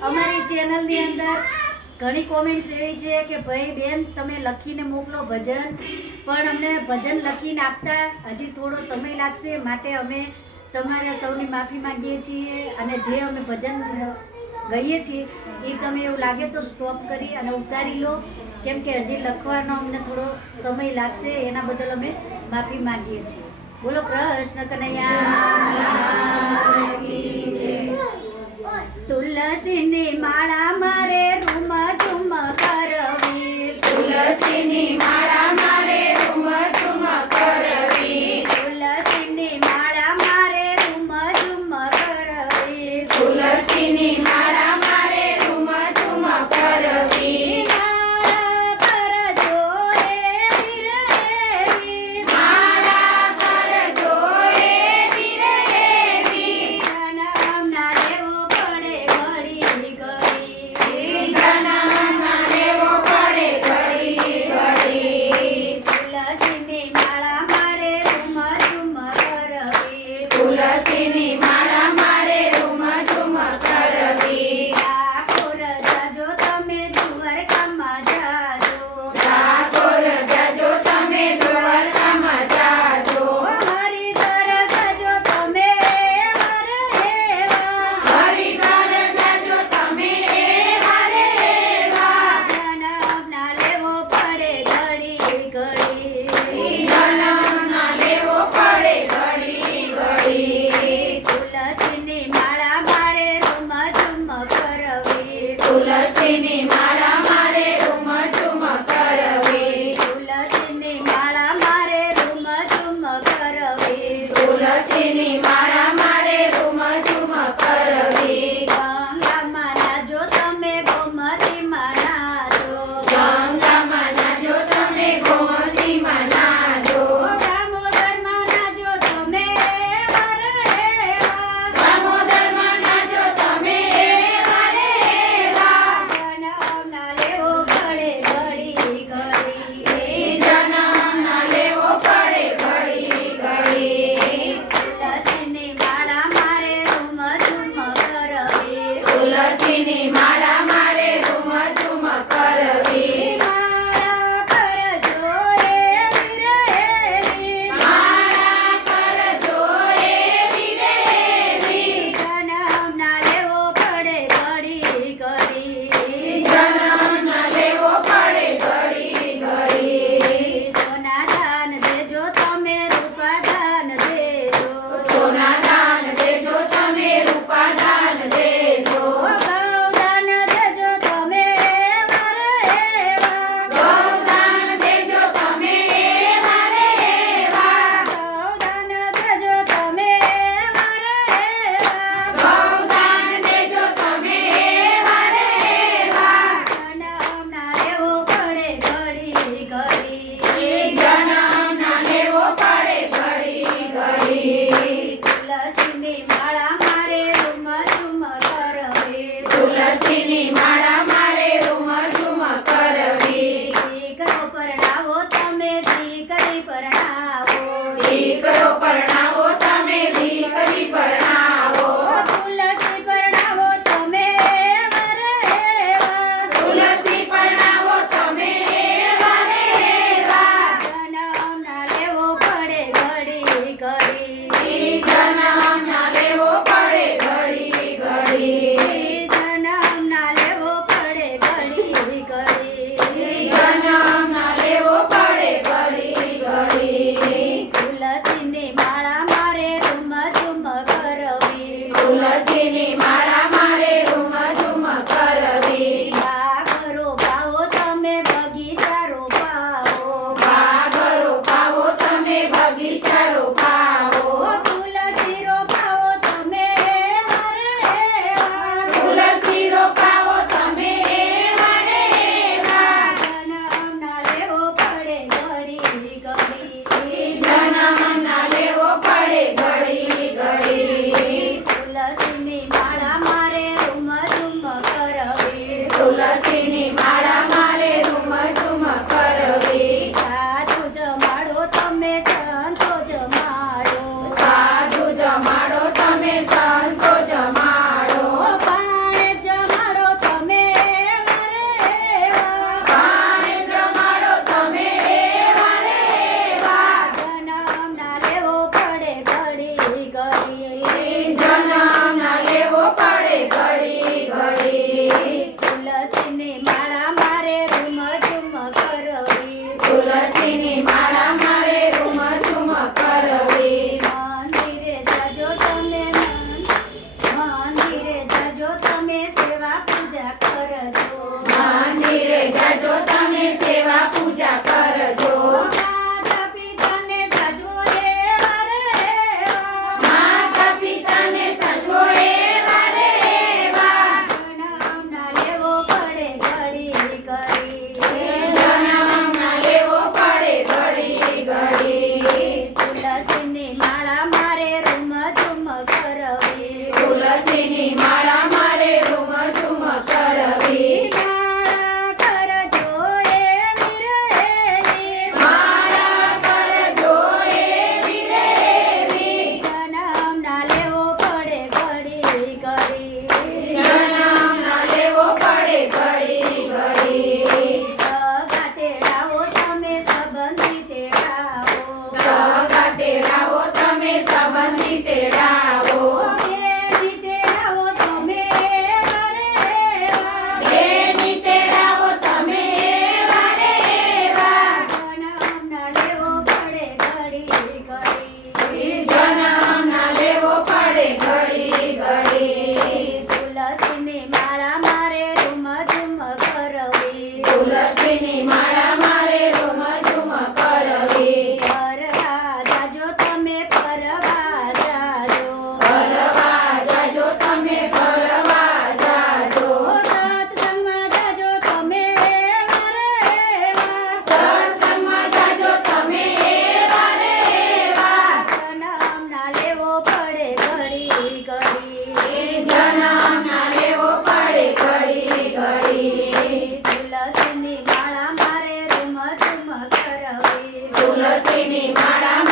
અમારી ચેનલની અંદર ઘણી કોમેન્ટ્સ એવી છે કે ભાઈ બેન તમે લખીને મોકલો ભજન, પણ અમને ભજન લખીને આપતા હજી થોડો સમય લાગશે, માટે અમે તમારા સૌની માફી માંગીએ છીએ. અને જે અમે ભજન ગઈએ છીએ એ તમે એવું લાગે તો સ્ટોપ કરી અને ઉતારી લો, કેમ કે હજી લખવાનો અમને થોડો સમય લાગશે, એના બદલ અમે માફી માંગીએ છીએ. બોલો કૃષ્ણ કનૈયા. તુલસીની માળા મારે રૂમ ઝુમ કરવી, તુલસીની માળા મારે રૂમ ઝુમ કરવી, તુલસીની માળા મારે રૂમ ઝુમ કરવી, તુલસીની માળા મારે રૂમ ઝુમ કરવી. માળા કરજો એવી રેવી, માળા કરજો એવી રે એવી, નામ ના લેવો પડે ઘડી ઘડી. માળા મારે રૂમ ઝુમ કરવી તુલસીની માળા